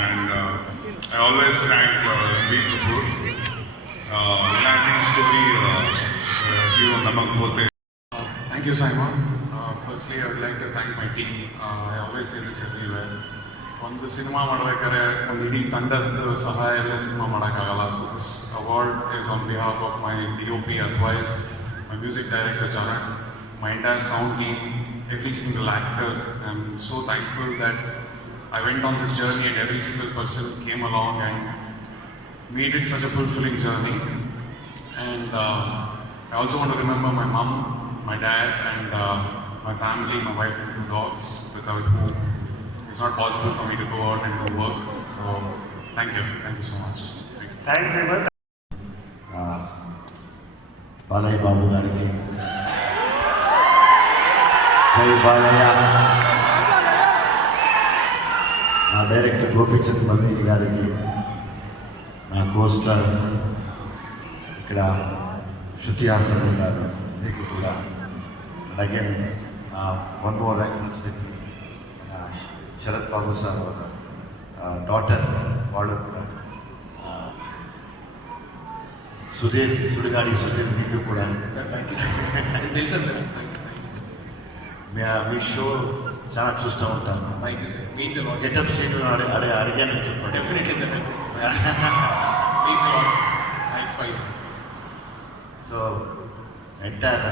and I always thank Ranbir Kapoor. Ilanti story, you namak pote. Thank you, Simon. Firstly, I would like to thank my team. I always say this everywhere. ಒಂದು cinema ಮಾಡಬೇಕಾದ್ರೆ ಒಂದು ಇಡೀ ತಂಡದ ಸಹಾಯ ಇಲ್ಲ cinema ಮಾಡೋಕ್ಕಾಗಲ್ಲ. So this award is on behalf of my DOP Advai, my music director Charan, my entire sound team, every single actor. I'm so thankful that I went on this journey and every single person came along and made it such a fulfilling journey. And I also want to remember my mom, my dad, and my family, my wife and 2 dogs, without whom it's not possible for me to go out and do work. So thank you so much. Thanks, Hemant. Balayya Babu గారికి జై బాలయ్య. నా director Gopichand మల్లిని గారికి, నా coaster ఇక్కడ శృతి హాసన్ గారు, మీకు కూడా అలాగే వన్ మోర్ యాక్టర్స్ శరత్ బాబు సార్ డాటర్, వాళ్ళు కూడా సుడిగాడి సుధీర్, మీకు కూడా మీ షో చాలా చూస్తూ ఉంటాను. గెటప్ సీన్ అడిగాను చెప్పండి. So entire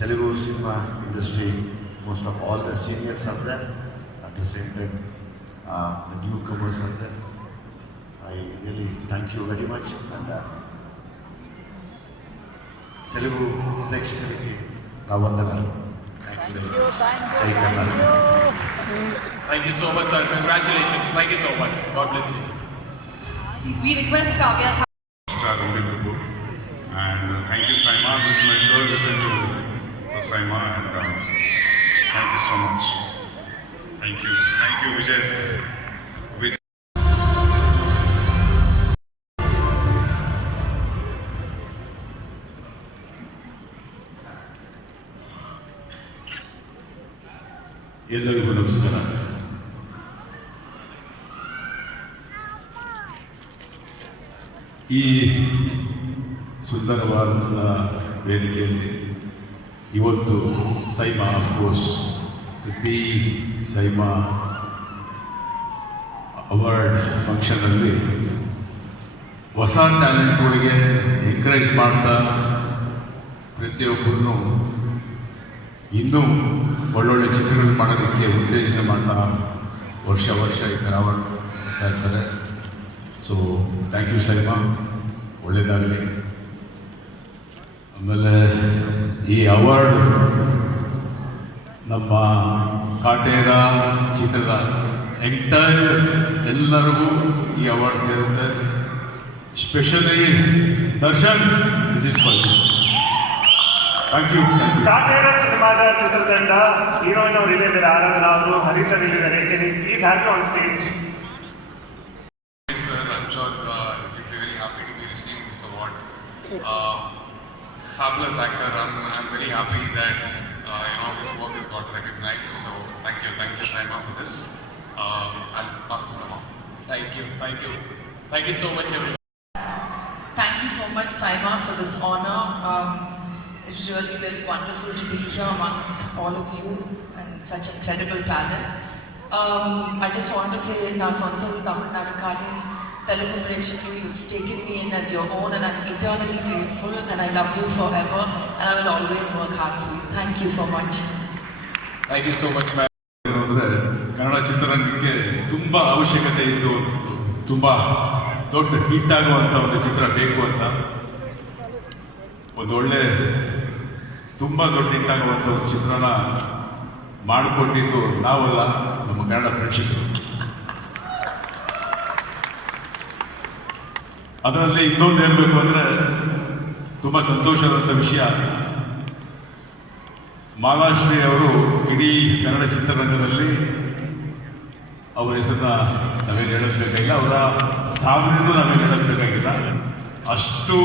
Telugu cinema industry, most of all the seniors are there. At the same time, the newcomers are there. I really thank you very much. And Telugu ప్రేక్షకులకి నా వందనాలు. Thank you very much. Jai Karnataka. Thank you so much, sir. Congratulations. Thank you so much. God bless you. Please, we request Kavya. Star Ranbir Kapoor. And thank you, Saima. This is my third visit to Saima, and thank you so much. Thank you, Vijay. ಎಲ್ಲರಿಗೂ ನಮಸ್ಕಾರ. ಈ ಸುಂದರವಾದ ವೇದಿಕೆಯಲ್ಲಿ ಇವತ್ತು SIIMA of course the SIIMA award ಫಂಕ್ಷನಲ್ಲಿ ಹೊಸ ಟ್ಯಾಲೆಂಟ್ಗಳಿಗೆ encourage ಮಾಡ್ತಾ ಪ್ರತಿಯೊಬ್ಬರನ್ನು ಇನ್ನೂ ಒಳ್ಳೊಳ್ಳೆ ಚಿತ್ರಗಳು ಮಾಡೋದಕ್ಕೆ ಉತ್ತೇಜನ ಮಾಡ್ತಾ ವರ್ಷ ಈ ಥರ ಅವಾರ್ಡ್ ಕೊಡ್ತಾ ಇರ್ತಾರೆ. ಸೊ ಥ್ಯಾಂಕ್ ಯು ಸೈಮಾ, ಒಳ್ಳೆಯದಾಗಲಿ. ಆಮೇಲೆ ಈ ಅವಾರ್ಡ್ ನಮ್ಮ ಕಾಟೇರ ಚಿತ್ರದ ಎಂಟೈರ್ ಎಲ್ಲರಿಗೂ ಈ ಅವಾರ್ಡ್ ಸೇರುತ್ತೆ. Specially Darshan, this is for you. Thank you. Kaatera ಸಿನಿಮಾದ ಚಿತ್ರತಂಡ ಹೀರೋಯಿನ್ ಅವರು ಇಲ್ಲಿದ್ದಾರೆ, ಆರಾಧನಾ ಅವರು, ಹರಿಸರ್ ಇಲ್ಲಿದ್ದಾರೆ. Can you please have you on stage? Yes, sir. I'm sure you'll be very happy to be receiving this award. He's a fabulous actor. I'm very happy that his work has got recognized. So thank you, Saima, for this. I'll pass this along. Thank you so much, everyone. Thank you so much, Saima, for this honor. It's really wonderful to be here amongst all of you and such incredible talent. I just want to say, na sonta Tamil Nadu Kani Telugu Prekshakulu, you've taken me in as your own, and I'm eternally grateful, and I love you forever, and I will always work hard for you. Thank you so much. Thank you so much, ma'am. ಅಂದರೆ ಕನ್ನಡ ಚಿತ್ರರಂಗಕ್ಕೆ ತುಂಬ ಅವಶ್ಯಕತೆ ಇತ್ತು, ತುಂಬ ದೊಡ್ಡ hit ಆಗುವಂಥ ಒಂದು ಚಿತ್ರ ಬೇಕು ಅಂತ. ಒಂದೊಳ್ಳೆ ತುಂಬ ದೊಡ್ಡ ಹಿಟ್ ಆಗುವಂಥ ಒಂದು ಚಿತ್ರನ ಮಾಡಿಕೊಟ್ಟಿದ್ದು ನಾವಲ್ಲ, ನಮ್ಮ ಕನ್ನಡ ಪ್ರೇಕ್ಷಕರು. ಅದರಲ್ಲಿ ಇನ್ನೊಂದು ಹೇಳಬೇಕು ಅಂದರೆ ತುಂಬ ಸಂತೋಷವಾದಂಥ ವಿಷಯ, ಮಾಲಾಶ್ರೀ ಅವರು ಇಡೀ ಕನ್ನಡ ಚಿತ್ರರಂಗದಲ್ಲಿ ಅವರ ಹೆಸರನ್ನ ನಾವೇನು ಹೇಳಬೇಕಾಗಿಲ್ಲ, ಅವರ ಸಾಧನೆಯೂ ನಾವೇನು ಹೇಳಬೇಕಾಗಿಲ್ಲ. ಅಷ್ಟು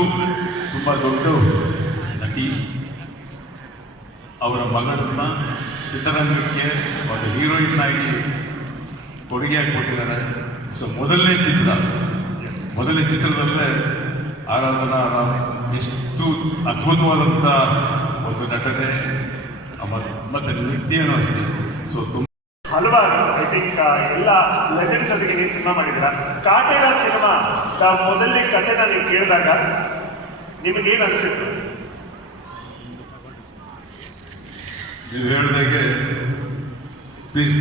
ತುಂಬ ದೊಡ್ಡ ನಟಿ. ಅವರ ಮಗಳನ್ನ ಚಿತ್ರರಂಗಕ್ಕೆ ಒಂದು ಹೀರೋಯಿನ್ ಆಗಿ ಕೊಡುಗೆಯಾಗಿ ಕೊಟ್ಟಿದ್ದಾರೆ. ಸೊ ಮೊದಲನೇ ಚಿತ್ರದಲ್ಲೇ ಆರಾಧನಾ ಎಷ್ಟು ಅದ್ಭುತವಾದಂಥ ಒಂದು ನಟನೆ ಮತ್ತು ನೃತ್ಯನೂ ಅಷ್ಟೇ. ಸೊ ತುಂಬ ಹಲವಾರು ಐ ಥಿಂಕ್ ಎಲ್ಲ ಲೆಜೆಂಡ್ಸ್ ಜೊತೆಗೆ ನೀವು ಸಿನಿಮಾ ಮಾಡಿದ್ದೀರಾ. ಕಾಟೇರ ಸಿನಿಮಾ ಮೊದಲನೇ ಕಥೆನ ನೀವು ಕೇಳಿದಾಗ ನಿಮಗೇನು ಅನಿಸಿತ್ತು? ನೀವು ಹೇಳಿದಾಗೆ ಪ್ಲೀಸ್